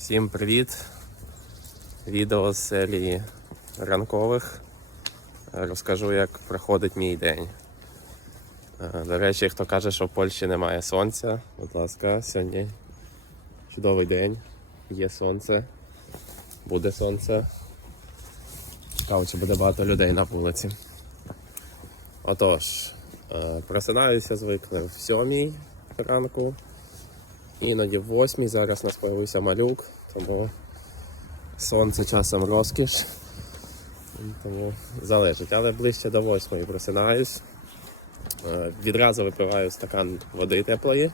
Всім привіт! Відео з серії ранкових. Розкажу, як проходить мій день. Е, До речі, хто каже, що в Польщі немає сонця, будь ласка, сьогодні чудовий день, є сонце, буде сонце. Цікаво, чи буде багато людей на вулиці. Отож, е, просинаюся звикли в сьомій ранку. Іноді в восьмій, зараз у нас появився малюк, тому сонце часом розкіш. Тому залежить. Але ближче до восьмої просинаюсь. Е, Відразу випиваю стакан води теплої.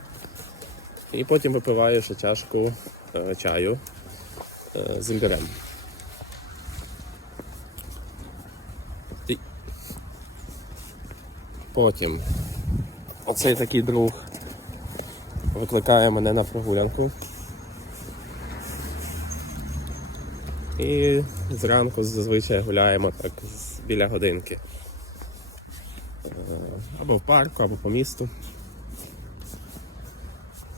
І потім випиваю ще чашку е, чаю е, з імбирем. Потім оцей такий друг викликає мене на прогулянку. І зранку зазвичай гуляємо так біля годинки. Е, Або в парку, або по місту.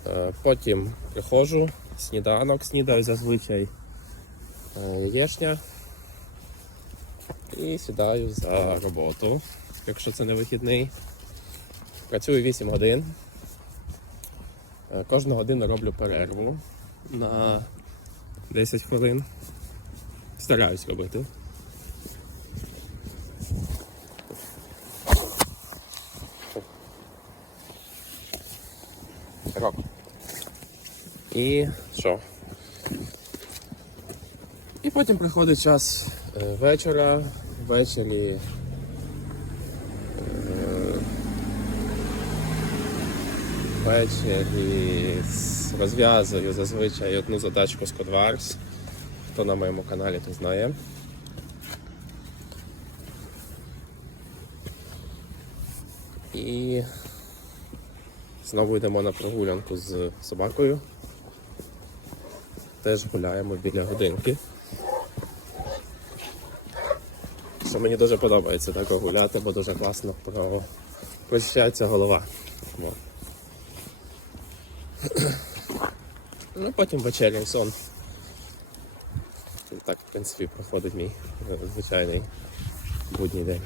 Е, Потім приходжу, сніданок, снідаю зазвичай е, яєчня. І сідаю за роботу, якщо це не вихідний. Працюю 8 годин. Е, Кожну годину роблю перерву на 10 хвилин. Стараюсь робити. Роб. І що? І потім приходить час е, вечора. Ввечері ввечері с- розв'язую зазвичай одну задачку з Codewars. Хто на моєму каналі, то знає. І знову йдемо на прогулянку з собакою. Теж гуляємо біля годинки. Що мені дуже подобається так гуляти, бо дуже класно про... прочищається голова. Ну, потім вечерній сон. Так, в принципі, проходить мій е, звичайний будній день.